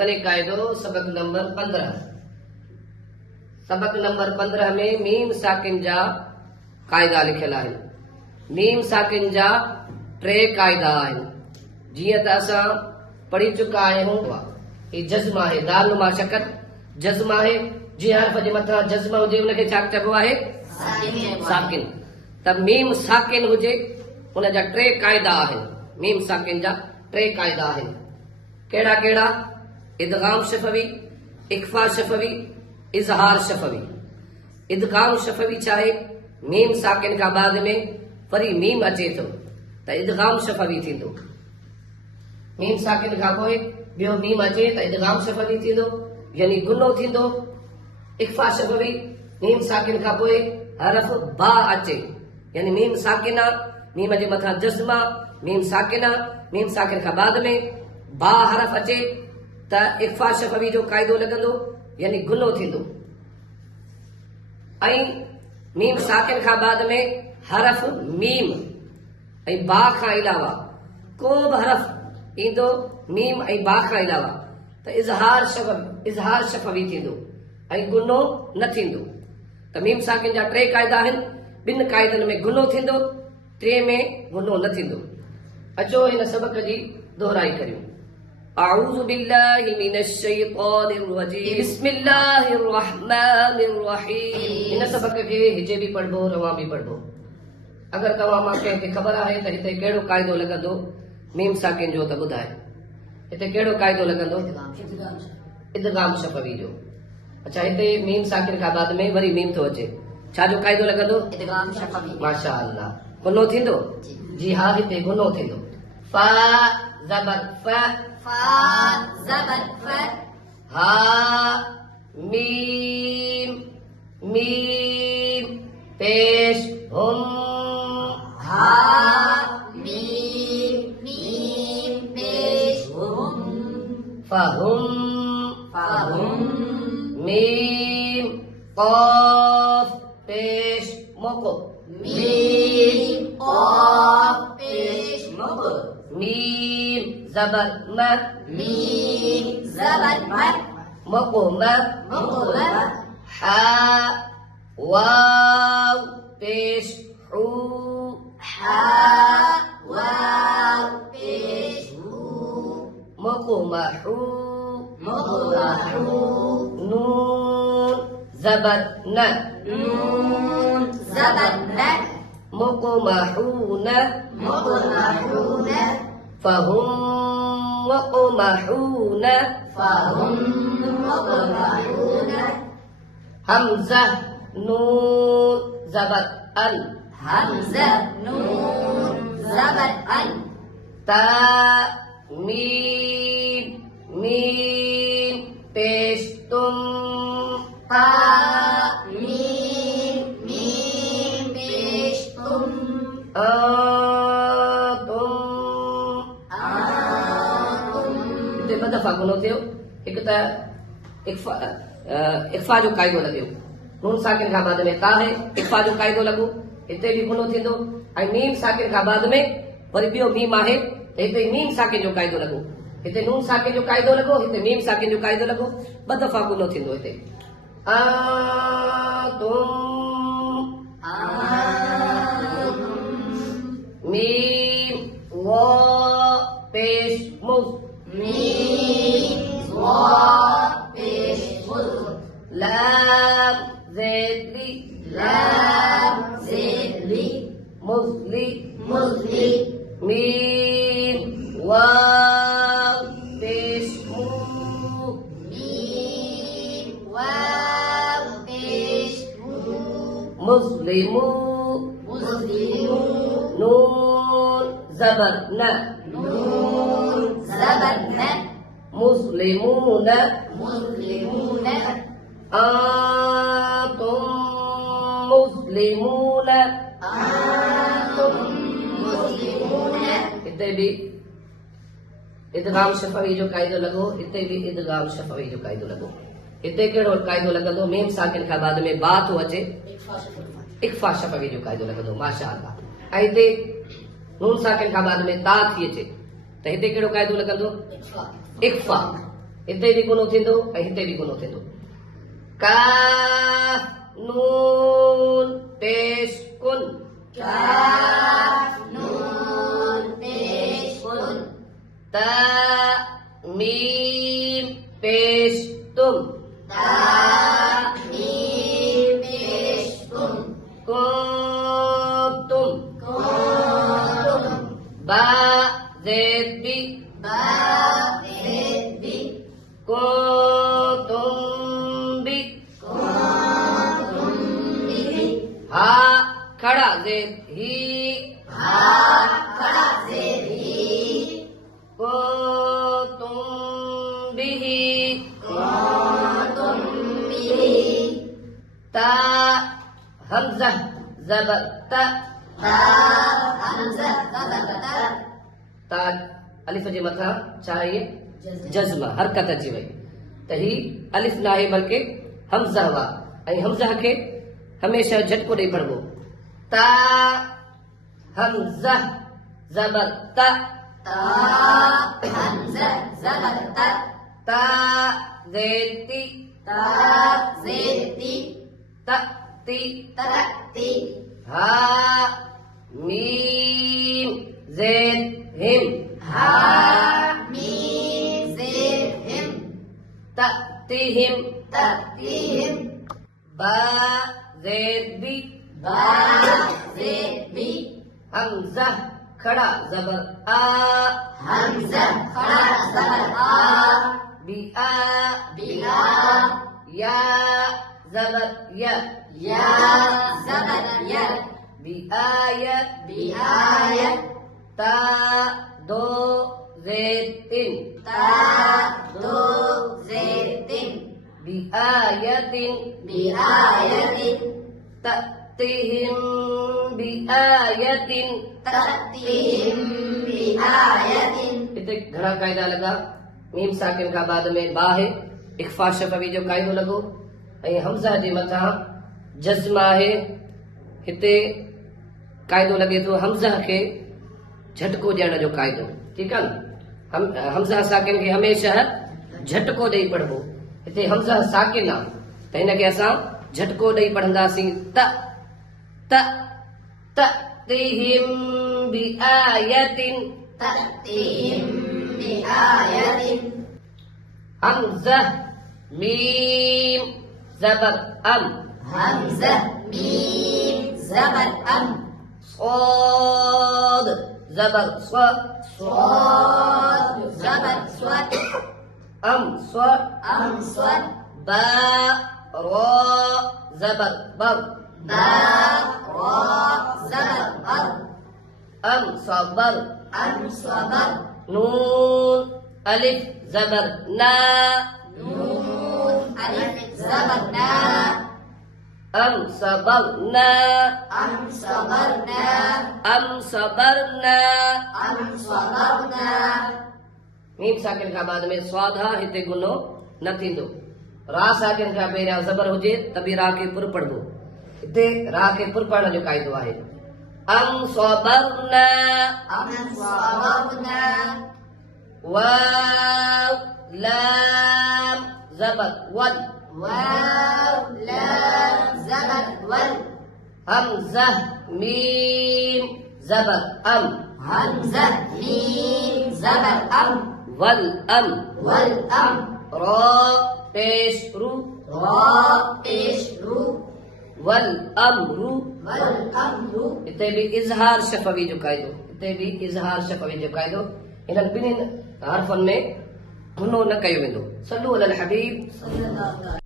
मदनी कायदो सबक नंबर 15। सबक नंबर 15 में मीम साकिन जा कायदा लिखियल आहिनि। मीम साकिन जा 3 कायदा आहिनि। जीअं त असां पढ़ी चुका आहियूं, ही जज़्म आहे, दालनुमा शक्ल जज़्म आहे। जीअं हर्फ जे मथां जज़्म हुजे उनखे छा चइबो आहे? साकिन। त मीम साकिन हुजे उन जा 3 कायदा आहिनि। मीम साकिन जा 3 कायदा आहिनि। कहिड़ा कहिड़ा? इदगाम शफवी, इख्फा शफवी, इज़हार शफवी। इदगाम शफवी छा आहे? मीम साकिन खां बाद में वरी मीम अचे थो त इदगाम शफवी थींदो। मीम साकिन खां पोइ ॿियो मीम अचे त इदगाम शफवी थींदो, यानी गुनो थींदो। इख्फा शफवी, मीम साकिन खां पोइ हरफ बा अचे, यानी मीम साकिना, मीम जे मथां जज़्मा, मीम साकिना, मीम साकिन खां बाद में बा हरफ अचे त इख्फा शफवी जो कायदो लॻंदो, यानी गुनो थींदो। ऐं मीम साकिन खां बाद में हरफ मीम ऐं बा खां अलावा को बि हरफ ईंदो मीम ऐं बा खां अलावा त इज़हार शफवी थींदो ऐं गुनो न थींदो। त मीम साकिन जा 3 कायदा आहिनि। 2 कायदनि में गुनो थींदो, 3 में गुनो न थींदो। अचो हिन सबक जी दोहराई करियूं। अऊज़ु बिल्लाहि मिनश शैतानिर रजीम, बिस्मिल्लाहिर रहमानिर रहीम। हिन सबक खे हिजे बि पढ़बो, रवां बि पढ़बो। अगर तव्हां मां कंहिंखे ख़बर आहे त हिते कहिड़ो कायदो लॻंदो मीम साकिन जो त ॿुधाए। हिते कहिड़ो कायदो लॻंदो? इदगाम शफवी जो। अच्छा, हिते मीम साकिन खां बाद में वरी मीम थो अचे, छा जो कायदो लॻंदो? इदगाम शफवी। माशा अल्लाह। गुनो थींदो? जी हा, हिते गुनो थींदो। फा ज़बर फ, फा ज़बर फ, हा मीम मीम पेश हुम, हा मीम मीम पेश हुम, फहुम फहुम, मीम क़ाफ पेश मोको, मीम क़ाफ पेश मुक़, मीम ज़बर म, मीम ज़बर म, मोको म, मुक़ म, हा वाव पेश हू, हा वाव पेश हू, मोको महू, मुक़ महू, नून ज़बर न, नून ज़बर न, मोको महून, मुक़ महून, फहुम मोको महून, फहुम मुक़ महून, हमज़ा नून ज़बर अन, हमज़ा नून ज़बर अन, ता मीम मीम पेश तुम, ता मीम मीम पेश तुम, तुम। आतुम, हिते 2 दफ़ा गुनो थियो। हिकु त इख्फा जो कायदो लॻियो, नून साकिन खां बाद में ता है, इख्फा जो कायदो लॻो, हिते बि गुनो थींदो। ऐं मीम साकिन खां बाद में वरी ॿियो मीम आहे त हिते मीम साकिन जो कायदो लॻो, हिते नून साकिन जो कायदो लॻो, हिते मीम साकिन जो कायदो लॻो। 2 दफ़ा गुनो थींदो हिते। मीम वो पेश मुज़, मीम वा पेश मुज़, लाम ज़ेली, लाम ज़ेली, मुज़ली, मुज़ली, मीम वाव पेश मू, मीम वाव पेश मू, मुस्लिमू, मुस्लिमू, नून ज़बर न, नून ज़बर न, मुस्लिमून, मुस्लिमून, आतुम मुस्लिमून, आतुम मुस्लिमून। हिते बि इदगाम शफवी जो कायदो लॻो, हिते बि इदगाम शफवी जो कायदो लॻो। हिते कहिड़ो कायदो लॻंदो? मीम साकिन खां बाद में बा थो अचे, इख्फा शफवी जो कायदो लॻंदो। माशा अल्लाह। ऐं हिते नून साकिन खां बाद में ता थी अचे त हिते कहिड़ो कायदो लॻंदो? इख्फा। हिते बि गुनो थींदो ऐं हिते बि गुनो थींदो। काफ नून पेश कुन काफ नून पेश कुन ता मीम पेश तुम ता मीम पेश तुम कुंतुम कुंतुम बा ज़ेद बी बा ज़ेद बी कुंतुम बी कुंतुम बी हा खड़ा ज़ेद ही हा खड़ा ज़ेद ही कुंतुम बिही कुंतुम बिही ता हमज़ा ज़बर ता ता हमज़ा ज़बर ता ता अलिफ जे मथां छा आहे इहे जज़्म हरकत अची वई त ही अलिफ न आहे बल्कि हमज़ा हुआ ऐं हमज़ा खे हमेशह झटको ॾेई पढ़बो ता हमज़ा ज़बर ता ता हमज़ा ज़बर ता ता ज़ेद ती ता ज़ेद ती ता ती तती हा मीम ज़ेद हिम हा मीम ज़ेद हिम ततीहिम ततीहिम बा ज़ेद बी बा ज़ेद बी हमज़ा खड़ा ज़बर आ हमज़ा खड़ा ज़बर आ बी आ बिया या ज़बर या या ज़बर या बी आयत बिआयत ता दो ज़ेद तीन ता दो ज़ेद तीन बी आयतिन बिआयतिन ततीहिम बी आयतिन ततीहिम बिआयतिन हिते घणा क़ाइदा लॻा मीम साकिन खां बाद में बा आहे इख्फा शफ़वी जो क़ाइदो लॻो ऐं हमज़ा जे मथां जज़्म आहे हिते क़ाइदो लॻे थो हमज़ा खे झटको ॾियण जो क़ाइदो ठीकु आहे न हमज़ा साकिन खे हमेशह झटको ॾेई पढ़बो हिते हमज़ा साकिन आहे त हिनखे असां झटको ॾेई पढ़ंदासीं त त ततीहिम बिआयतिन ततीहिम बिआयतिन हमज़ा मीम ज़बर अम हमज़ा मीम ज़बर अम صاد ज़बर स्व स्वाद ज़बर स्वाद अम स्व अम स्वाद बा रा ज़बर बर बा रा ज़बर बर अम सबर अम स्वबर नून अलिफ ज़बर ना नून अलिफ ज़बर ना अम सबरना अम सबरना अम सबरना अम सबरना मीम साकिन खां बाद में स्वाधा हिते गुनो न थींदो रा साकिन खां पहिरियां ज़बर हुजे त बि रा खे पुर पढ़बो हिते रा खे पुर पढ़ण जो क़ाइदो आहे अम सबरना अम सबरना वाव लाम ज़बर वल वाव लाम ज़बर वल हमज़ा मीम ज़बर अम हमज़ा मीम ज़बर अम वल अम वल अम रा पेश रू रा पेश रू वल अमरू वल अमरू हिते भी इज़हार शफ़वी जो क़ाइदो इन्हनि ॿिन्हिनि हर्फ़नि में गुनो न कयो वेंदो सल्लू अलल हबीब सल्लल्लाहु अलैहि